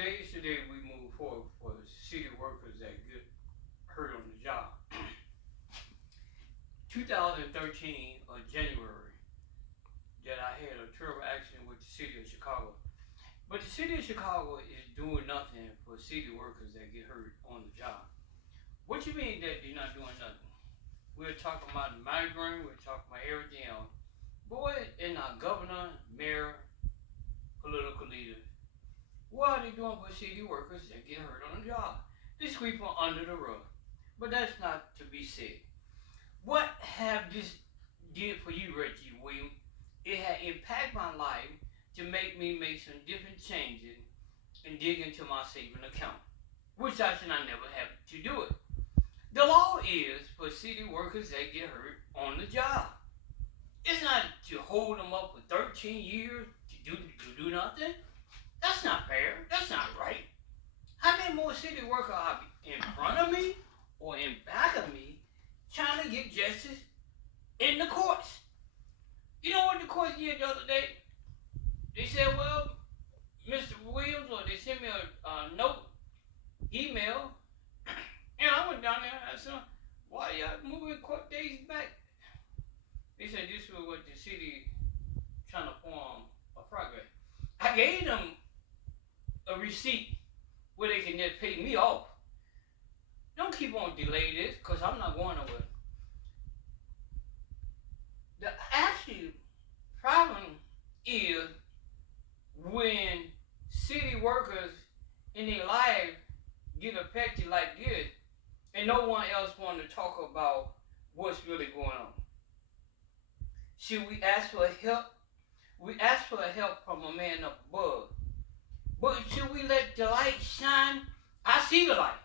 Today's the day we move forward for the city workers that get hurt on the job. 2013 January that I had a terrible accident with the city of Chicago. But the city of Chicago is doing nothing for city workers that get hurt on the job. What you mean that they're not doing nothing? We're talking about the migrant, we're talking about everything else. Boy, and our governor, mayor, political leaders, what are they doing for city workers that get hurt on the job? They sweep them under the rug. But that's not to be said. What have this did for you, Reggie Williams? It had impacted my life to make me make some different changes and dig into my saving account, which I should not never have to do it. The law is for city workers that get hurt on the job. It's not to hold them up for 13 years to do nothing. That's not fair. That's not right. How many more city workers are in front of me or in back of me trying to get justice in the courts? You know what the court did the other day? They said, well, Mr. Williams, or they sent me a note, email, and I went down there and I said, why y'all moving court days back? They said this was what the city trying to form a progress. I gave them a receipt where they can just pay me off. Don't keep on delay this, because I'm not going nowhere. The actual problem is when city workers in their life get affected like this, and no one else want to talk about what's really going on. Should we ask for help? We ask for help from a man up above. But should we let the light shine? I see the light.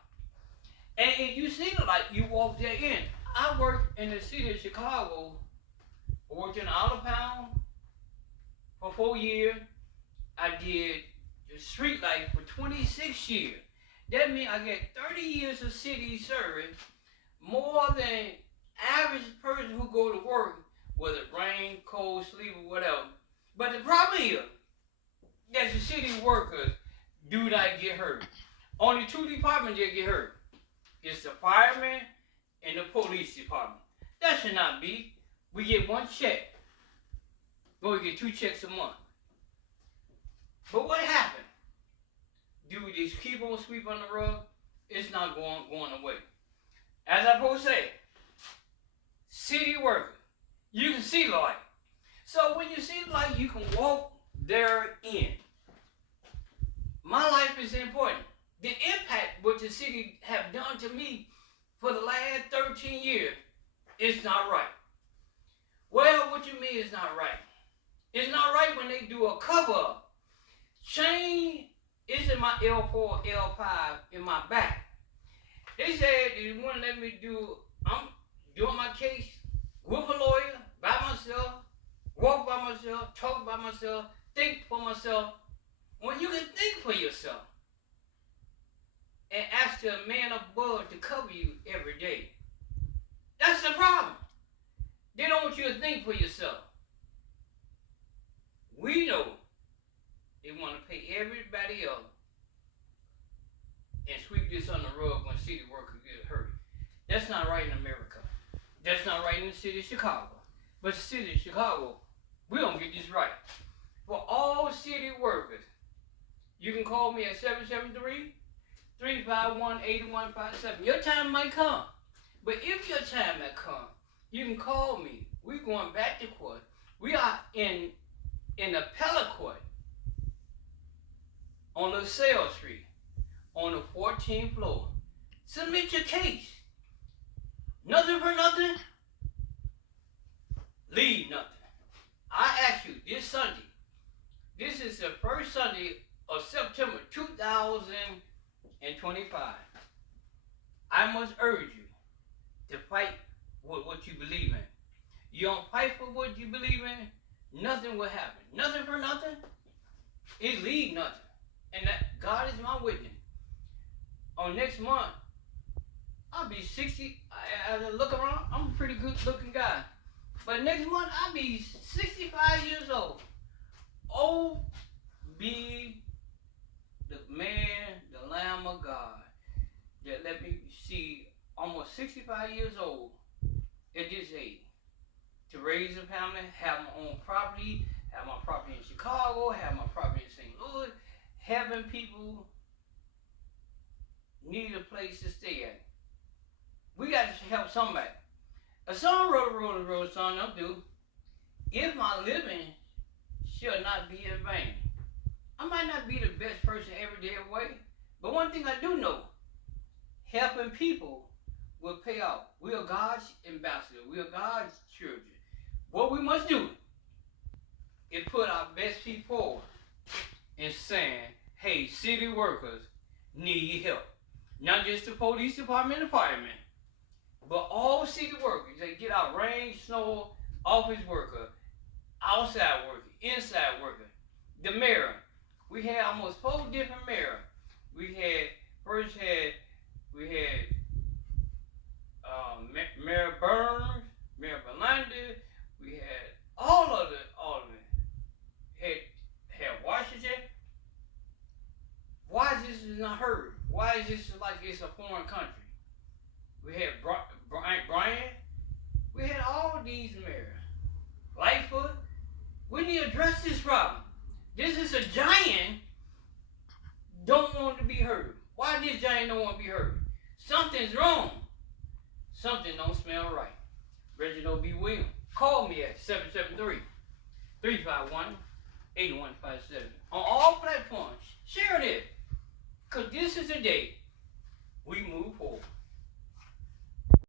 And if you see the light, you walk there in. I worked in the city of Chicago. I worked in Out of Town for 4 years. I did the street light for 26 years. That means I get 30 years of city service, more than average person who go to work, whether it rain, cold, sleep, or whatever. But the problem is that the city workers do not get hurt. Only two departments that get hurt. It's the fireman and the police department. That should not be. We get one check. But we get 2 checks a month. But what happened? Do we just keep on sweeping on the rug? It's not going away. As I both say, city workers, you can see the light. So when you see the light, you can walk therein. My life is important. The impact what the city have done to me for the last 13 years is not right. Well, what you mean is not right? It's not right when they do a cover-up. Chain is in my L4, L5 in my back. They said they wouldn't let me I'm doing my case with a lawyer, by myself, walk by myself, talk by myself, think for myself. When you can think for yourself and ask the man above to cover you every day, that's the problem. They don't want you to think for yourself. We know they want to pay everybody else and sweep this on the rug when city workers get hurt. That's not right in America. That's not right in the city of Chicago. But the city of Chicago, we don't get this right. For all city workers, you can call me at 773-351-8157. Your time might come. But if your time might come, you can call me. We're going back to court. We are in appellate court on LaSalle Street on the 14th floor. Submit your case. Nothing for nothing. Leave nothing. I ask you this Sunday. This is the first Sunday of September 2025. I must urge you to fight with what you believe in. You don't fight for what you believe in, nothing will happen. Nothing for nothing, it leaves nothing. And that God is my witness. On next month, I'll be 60. As I look around, I'm a pretty good looking guy. But next month, I'll be 65 years old. Oh, be the man that let me see almost 65 years old at this age to raise a family, have my own property, have my property in Chicago, have my property in St. Louis, having people need a place to stay at. We got to help somebody. A song wrote a song up do. If my living shall not be in vain. I might not be the best person every day away, but one thing I do know, helping people will pay off. We are God's ambassador. We are God's children. What we must do is put our best feet forward and saying, hey, city workers need help. Not just the police department and firemen, but all city workers. They get out rain, snow, office worker, outside worker, inside worker, the mayor. We had almost 4 different mayors. We had Mayor Burns, Mayor Belanda. We had all of it. Had Washington. Why is this not heard? Why is this like it's a foreign country? We had Brian. We had all these mayors. Lightfoot. We need to address this problem. This is a giant don't want to be heard. Why this giant don't want to be heard? Something's wrong. Something don't smell right. Reginald B. Williams. Call me at 773-351-8157. On all platforms. Share this. Because this is the day we move forward.